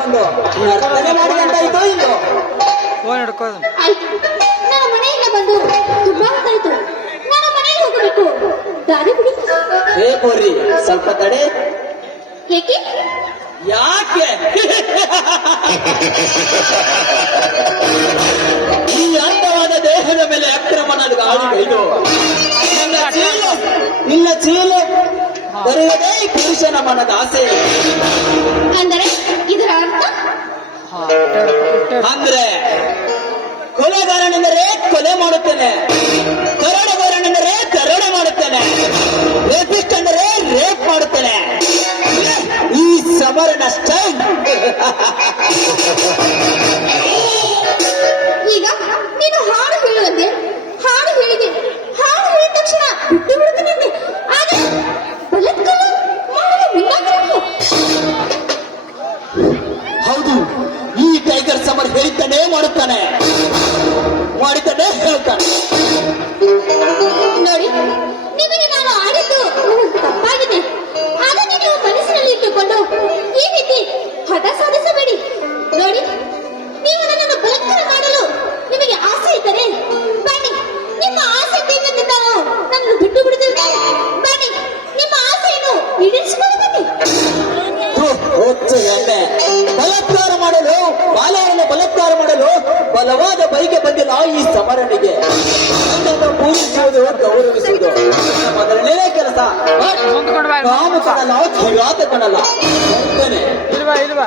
ಬಂದು ನರ್ತನೆ ಮಾಡಿದಂತಾಯ್ತು ಇಂದು. ಆಯ್ತು, ನಾನು ಮನೆಯಿಂದ ಬಂದು ತುಂಬಾ ಹೊತ್ತಾಯ್ತು. ನಾನು ಮನೆಗೆ ಹೋಗಬೇಕು, ದಾರಿ ಬಿಡಿ. ಹೇ ಬೋರ್ರಿ, ಸ್ವಲ್ಪ ತಡೆ. ಏಕೆ? ಯಾಕೆ ಈ ಅಂದವಾದ ದೇಹದ ಮೇಲೆ ಆಕ್ರಮಣದ ಗಾಳಿಗಳು ನಿನ್ನ ಚೀಲ ಬರುವುದೇ ಪುರುಷನ ಮನದ ಆಸೆ. ಅಂದರೆ ಇದರ ಅರ್ಥ ಅಂದ್ರೆ ಕೊಲೆಗಾರನೆಂದರೆ ಕೊಲೆ ಮಾಡುತ್ತೇನೆ, ಕರಡುಗಾರನೆಂದರೆ ಕರಡು ಮಾಡುತ್ತೇನೆ, ರೇಪಿಸ್ಟ್ ಅಂದರೆ ರೇಪ್ ಮಾಡುತ್ತೇನೆ. ಈ ಸಮರನ ಸ್ಟೈಲ್. ಈಗ ನೀನು ಹಾಡು ಹೇಳುವಂತೆ ಹಾಡು ಹೇಳಿದೆ. ಹಾಡು ಹೇಳಿದ ತಕ್ಷಣ ಬಿಟ್ಟು ಬಿಡುತ್ತೇನೆ. ಆದರೆ ಬಲತ್ಕಾರ ಮಾಡಲು ಮುಂದಾಗಬೇಕು. ಹೌದು, ಈ ಟೈಗರ್ ಸಮರ್ ಹೇಳಿದ್ದಾನೆ ಮಾಡುತ್ತಾನೆ, ಮಾಡಿದ್ದಾನೆ ಹೇಳ್ತಾನೆ. ನೋಡಿ, ನಿಮಗೆ ನಾನು ಆಡಿದ್ದು ತಪ್ಪಾಗಿದೆ. ಅದನ್ನು ನೀವು ಮನಸ್ಸಿನಲ್ಲಿ ಇಟ್ಟುಕೊಂಡು ಈ ರೀತಿ ಹಠ ಸಾಧಿಸಬೇಡಿ. ನೋಡಿ, ನೀವು ನನ್ನನ್ನು ಬಲತ್ಕಾರ ಮಾಡಲು ನಿಮಗೆ ಆಸೆ ಇದ್ದರೆ ಬನ್ನಿ, ನಿಮ್ಮ ಆಸೆ ಬೇಕೆಂದು ನಾನು ನನ್ನನ್ನು ಬಿಟ್ಟು ಬಿಡುತ್ತೇನೆ. ಬನ್ನಿ, ನಿಮ್ಮ ಆಸೆಯನ್ನು ಈಡೇರಿಸಿಕೊಂಡು ಬನ್ನಿ. ಹೊತ್ತು ಎಣ್ಣೆ ಬಲಾತ್ಕಾರ ಮಾಡಲು, ಬಾಲವನ್ನು ಬಲಾತ್ಕಾರ ಮಾಡಲು ಬಲವಾದ ಬೈಗೆ ಬಂದಿಲ್ಲ ಈ ಸಮರನಿಗೆ. ನನ್ನನ್ನು ಪೂಜಿಸುವುದು, ಗೌರವಿಸುವುದು ಮೊದಲನೇ ಕೆಲಸ. ಕಾಮು ಕಾಣಲ್ಲ, ಕಿರಾತ ಕಾಣಲ್ಲ. ಇಲ್ವಾ